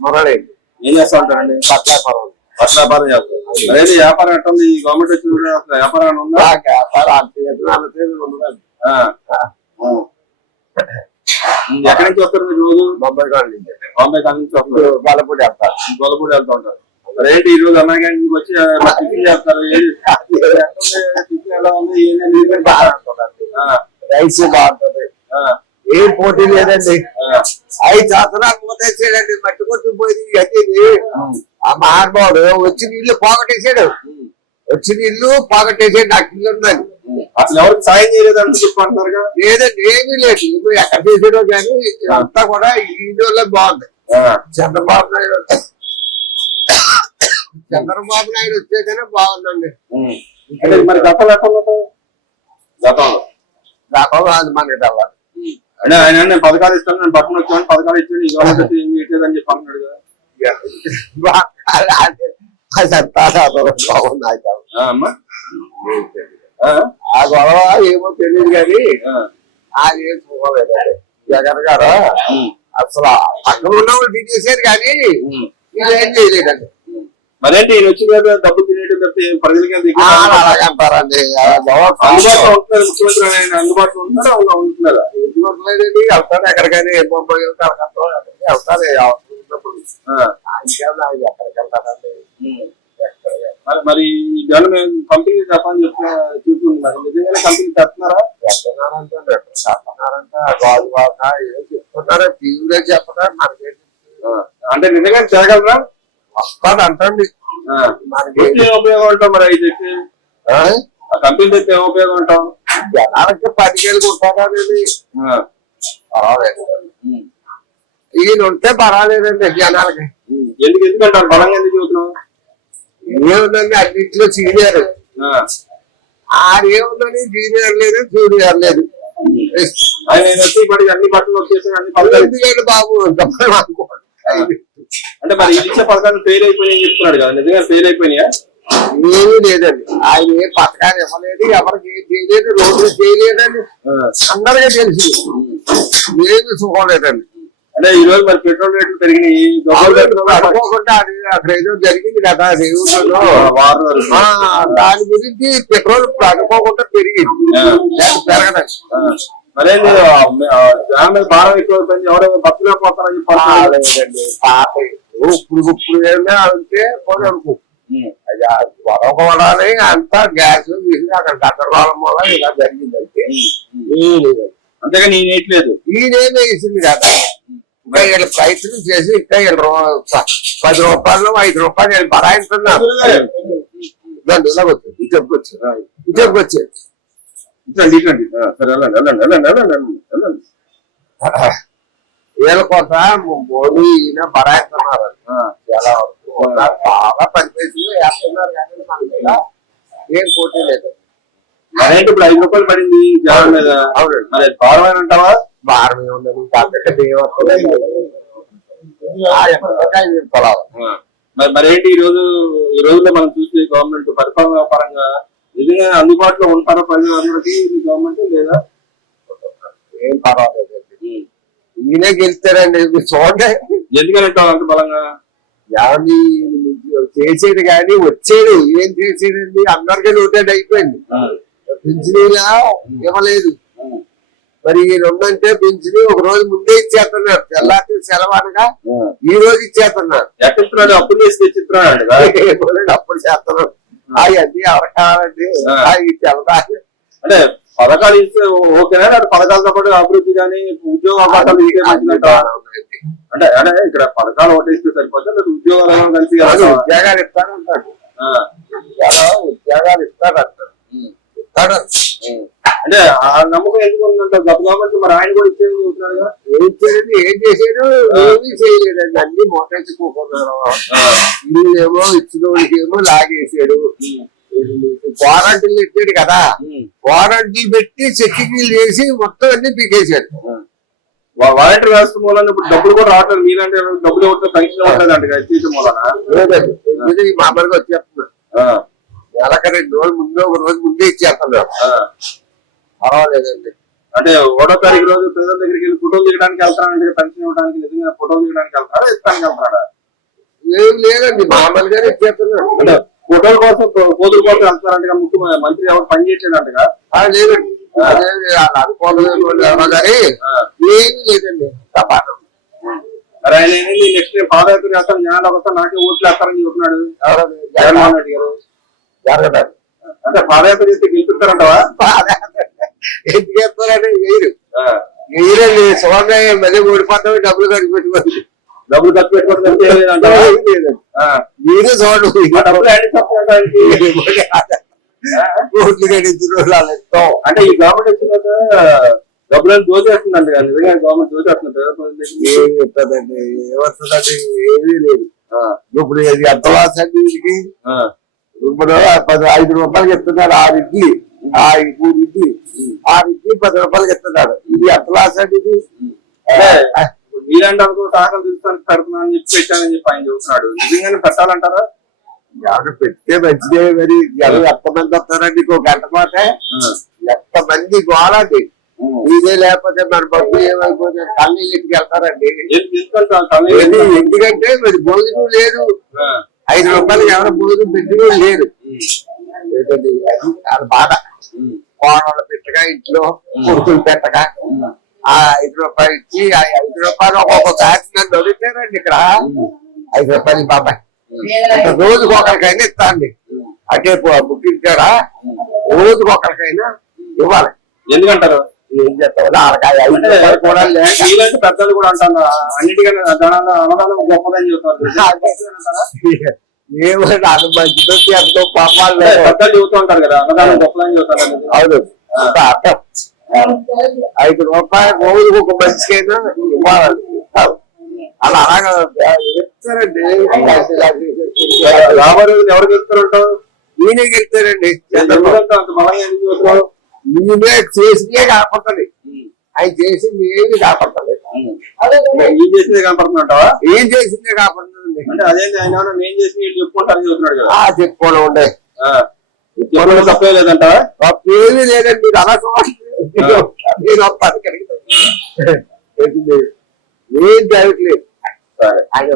మురళి. ఏం చేస్తా ఉంటారండి? బట్టల వ్యాపారం చేస్తారు. అదే వ్యాపారం ఎట్లా ఉంది? ఈ గవర్నమెంట్ వచ్చిన అసలు వ్యాపారం ఉందా? వ్యాపారం ఉండదండి. ఎక్కడి నుంచి వస్తారు మీరు రోజు? బొంబాయి కాడ నుంచి. బాంబే కాడ నుంచి వస్తారు. గొల్లపూడి వెళ్తారు. గొల్లపూడి వెళ్తూ ఉంటారు. ఏంటి ఈ రోజు అమ్మాయి గారికి వచ్చి టిఫిన్ చేస్తారు. టిఫిన్ ఎలా ఉంది? రైస్ బాగుంటది. ఏం పోటీ లేదండి. 5 సంవత్సరాలు మూతేసాడండి. మట్టి కొట్టుకుపోయింది గట్టింది. ఆ మహానుభావుడు వచ్చి నీళ్లు పోగొట్టేసాడు. నాకు ఇల్లు ఉందని. అసలు ఎవరికి సాయం చేయలేదని చెప్పంటున్నారు. లేదండి, ఏమీ లేదు. ఇప్పుడు ఎక్కడ చేసాడో కానీ అంతా కూడా ఈ రోజుల్లో బాగుంది. చంద్రబాబు నాయుడు వచ్చేకనే బాగుందండి. మరి గతంలో అది మనకి తెల్లాలి. అంటే ఆయన నేను పథకాలు ఇస్తాను, నేను పట్టణం వచ్చాను, పథకాలు ఇచ్చాను, ఈ గవర్నమెంట్ ఏం చేయట్లేదు అని చెప్పి అంటున్నాడు కదా. ఆ గొడవ ఏమో తెలియదు కానీ అది ఏం చూడలేదండి. జగన్ గారు అసలు అక్కడ ఉన్న వాళ్ళు తీసేసారు కానీ ఇది ఏం చేయలేదండి. మరేంటి ఈయన వచ్చిన డబ్బు తినేయడం తప్పితే ప్రజలకి అలాగంటారండి. అందుబాటులో ఉంటున్నారు ముఖ్యమంత్రి. ఆయన అందుబాటులో ఉంటున్నారా? ఉంటున్నారా? ఎందుకు లేదండి, వెళ్తారు ఎక్కడికైనా. ఏ బొమ్మాయి వెళ్తారు. ఎక్కడికి వెళ్తారండి. మరి జనం కంపెనీ తప్పని చెప్తున్నారు. నిజంగానే కంపెనీ తెస్తున్నారా? చెప్తున్నారంట గాజు బాగా ఏదో చెప్తున్నారా? టీవీలో చెప్పడం మనకేంటి. అంటే నిజంగా చేయగలరా? వస్తాడు అంటండి. మనకి ఉపయోగం ఉంటాం. మరి అయితే ఆ కంపెనీ తెస్తే ఏం ఉపయోగం ఉంటాం? జనాలకి 10,000 కొట్టాలి. పర్వాలేదు. ఈయన ఉంటే పర్వాలేదండి జనాలకి. ఎందుకంటారు? బలంగా ఎందుకు చూస్తున్నాం? ఏముందండి, అన్నింటిలో సీనియర్. ఆడేముందని జూనియర్ లేదు, జూనియర్ లేదు. ఆయన వచ్చి ఇప్పటికి అన్ని బట్టలు వచ్చేసి అన్ని పథకాలు. ఎందుకంటే బాబు అంటే మరి ఇచ్చే పథకాలు ఫెయిల్ అయిపోయినాయి చెప్తున్నాడు కదా. నిజంగా ఫెయిల్ అయిపోయినాయా? ఏమీ లేదండి. ఆయన ఏ పథకాలు ఇవ్వలేదు, ఎవరికి ఏం చేయలేదు, రోడ్లు చేయలేదండి. అందరికీ తెలుసు. ఏమి సుఖం లేదండి. అంటే ఈ రోజు మరి పెట్రోల్ రేట్లు పెరిగినాయి. అనుకోకుండా అక్కడ ఏదో జరిగింది కదా రేవులలో. దాని గురించి పెట్రోల్ అనుకోకుండా పెరిగింది. పెరగడం మరేంటి భారం ఎక్కువైపోయింది. ఎవరైనా బస్సులో పోతారని చెప్పాలండి. ఇప్పుడు ఏమైనా అంటే పోనీ అనుకో వరకోవడాలి అంతా గ్యాస్ అక్కడ గందరగోళం వల్ల ఇలా జరిగింది. అయితే అంతేగా నేను వేయట్లేదు. ఈయనేమి వేసింది కదా. ఇంకా వీళ్ళు ప్రయత్నం చేసి ఇంకా 10 రూపాయలు 5 రూపాయలు వీళ్ళు బరాయిస్తున్నారు. ఇచ్చొచ్చారు వీళ్ళ కోసం మోడీ ఈయన బరాయిస్తున్నారు. చాలా పనిచేసి వేస్తున్నారు కానీ మనకి ఏం పోటీ లేదు. మరేంటి ఇప్పుడు 5 రూపాయలు పడింది జగన్ మీద. అవునండి. మరి భారం అంటావా? భారం ఏముందని మరేంటి ఈ రోజులో మనం చూస్తే గవర్నమెంట్ పరిపాలన పరంగా నిజంగా అందుబాటులో ఉంటారో ప్రజలందరికీ గవర్నమెంట్ లేదా? ఏం పర్వాలేదు. ఈయనే గెలుస్తారండి. చూడండి ఎందుకంటావు అంత బలంగా? ఎవరిని చేసేది కానీ వచ్చేది ఏం చేసేదండి. అందరికీ నోటెడ్ అయిపోయింది. పింఛనీలా ఇవ్వలేదు. మరి ఈ 2 అంటే పింఛని ఒక రోజు ముందే ఇచ్చేస్తున్నారు. తెల్లారి సెలవు అనగా ఈ రోజు ఇచ్చేస్తున్నారు. ఎక్కడ అప్పుడు చేసి తెచ్చిస్తున్నాడు. అప్పుడు చేస్తున్నారు. అవన్నీ ఎవరు కావాలండి. తెల్లదారి అంటే పథకాలు ఇస్తే ఓకేనా? పథకాలతో పాటు అభివృద్ధి కానీ ఉద్యోగ అవకాశాలు అంటే అంటే ఇక్కడ పథకాలు ఓటేస్తే సరిపోతే ఉద్యోగాలు కలిసి ఉద్యోగాలు ఇస్తానంటాడు. ఉద్యోగాలు ఇస్తాడంటాడు. అంటే ఆ నమ్మకం ఎందుకు ఉందంట గవర్నమెంట్? మరి ఆయన కూడా ఇచ్చేది చెబుతున్నాడు కదా. ఏం చేసాడు? ఏమీ చేయలేదండి. అన్ని మోటేసుకున్నారు. వీళ్ళేమో ఇచ్చిన వాళ్ళకి ఏమో లాగేసాడు. వారంటీలు పెట్టాడు కదా. వారంటీలు పెట్టి చెక్కింగ్లు చేసి మొత్తం అన్ని పీకేసాడు. వాలంటీర్ వ్యవస్థ మూలన ఇప్పుడు డబ్బులు కూడా రావట్లేదు. మీరంటే డబ్బులు ఇవ్వట్లేదు, పెన్షన్ ఇవ్వట్లేదు అంటే మూలన మామూలుగా వచ్చేస్తున్నారు. నెలకు 2 రోజులు ముందు ఒక రోజు ముందే ఇచ్చేస్తున్నారు. పర్వాలేదండి. అంటే 1వ తారీఖు రోజు ప్రజల దగ్గరికి వెళ్ళి ఫోటోలు దిగడానికి వెళ్తానంటే పెన్షన్ ఇవ్వడానికి నిజంగా ఫోటోలు దిగడానికి వెళ్తారా, ఇస్తానికి వెళ్తారా? ఏం లేదండి మామూలుగానే ఇచ్చేస్తున్నాడు. అంటే ఫోటోల కోసం కోతుల కోసం వెళ్తారంటగా ముఖ్య మంత్రి ఎవరు పని చేయట్లేదంటగా. లేదండి అదే అనుకోలేదు కానీ ఏమీ లేదండి సమానం. మరి ఆయన ఏంది నెక్స్ట్ పాదయాత్ర చేస్తాను జనాలకు వస్తాను నాకే ఓట్లు వేస్తారని చెబుతున్నాడు జగన్మోహన్ రెడ్డి గారు. జరగదండి అంటే పాదయాత్ర చేస్తే గెలుపుతారంటవా? ఎందుకు చెప్తారండి వేయరండి సోమయ్య మళ్ళీ ఓడిపోతాం డబ్బులు ఖర్చు పెట్టుకోండి. డబ్బులు ఖర్చు పెట్టుకోవడం లేదండి మీరు చూడండి డబ్బులు ఓట్లు గడించిన రోజులు ఇస్తాం. అంటే ఈ గవర్నమెంట్ వచ్చిన డబ్బులను దోచేస్తుందండి కానీ నిజంగా గవర్నమెంట్ దోచేస్తున్నారు. ఏమి చెప్తాదండి ఏమవుతుందండి ఏమీ లేదు. ఇప్పుడు ఎంత లాస్ అండి వీడికి. ఇప్పుడు 5 రూపాయలకి ఇస్తున్నారు 6 ఇడ్లీ 3 ఇడ్లీ 6 ఇడ్లీ 10 రూపాయలకి ఇస్తున్నాడు. ఇది ఎంత లాస్ అండి ఇది. మీరంటే అనుకో సహకారం తీసుకోవడానికి పెడుతున్నా అని చెప్పి పెట్టానని చెప్పి ఆయన చెబుతున్నాడు. నిజంగానే పెట్టాలంటారా? ఎవరు పెడితే మంచిదే. మరి ఎవరు ఎంతమంది వస్తారండి ఇంకో గంట పాట ఎంతమంది గోలండి. ఇదే లేకపోతే మన బస్సు ఏమైపోతే కళ్ళీళ్ళు ఇంటికి వెళ్తారండి. ఎందుకంటే మరి భోజనం లేదు. 5 రూపాయలకి ఎవరు భోజనం పెట్టిన లేదు. ఏంటండి అది బాధ. కోడలు పెట్టగా ఇంట్లో కొడుకులు పెట్టగా 5 రూపాయలు ఇచ్చి 5 రూపాయలు ఒక్కొక్కసారి నన్ను అడుగుతారండి ఇక్కడ 5 రూపాయలు బాబాయ్ రోజుకి ఒకరికైనా ఇస్తాండి. అటే బుకింగ్ కూడా రోజుకి ఒకరికైనా ఇవ్వాలి. ఎందుకంటారు ఏం చేస్తావు ఆడకాయ కూడా లేదంటే పెద్దలు కూడా అంటారు అన్నిటికన్నా అన్నదానం గొప్పదని చెబుతారు. ఏమంటే అది మంచిదో ఎంతో పాపాలు పెద్దలు చెబుతూ ఉంటారు కదా అన్నదానం గొప్పదని చెబుతారు. అవును 5 రూపాయలు రోజుకు ఒక మంచికైనా ఇవ్వాలని అలా అలాగా చెప్తారండి. రాబోయేది ఎవరు గెలుస్తారంటావు? నేనే గెలుస్తారండి. నేనే చేసినే కాపాడుతుంది. ఆయన చేసింది ఏమి కాపాడుతుంది. ఏం చేసిందే కనపడుతుంటావా? ఏం చేసిందే కాపాడుతుంది. అంటే అదే ఆయన నేను చేసి చెప్పుకుంటారని చెబుతున్నాడు కదా. చెప్పుకోవడం ఉండే తప్పే లేదంటావా? తప్పేమీ లేదండి. మీరు అలా చూడండి. నేను వస్తాను ఏం జరగట్లేదు. ఆయన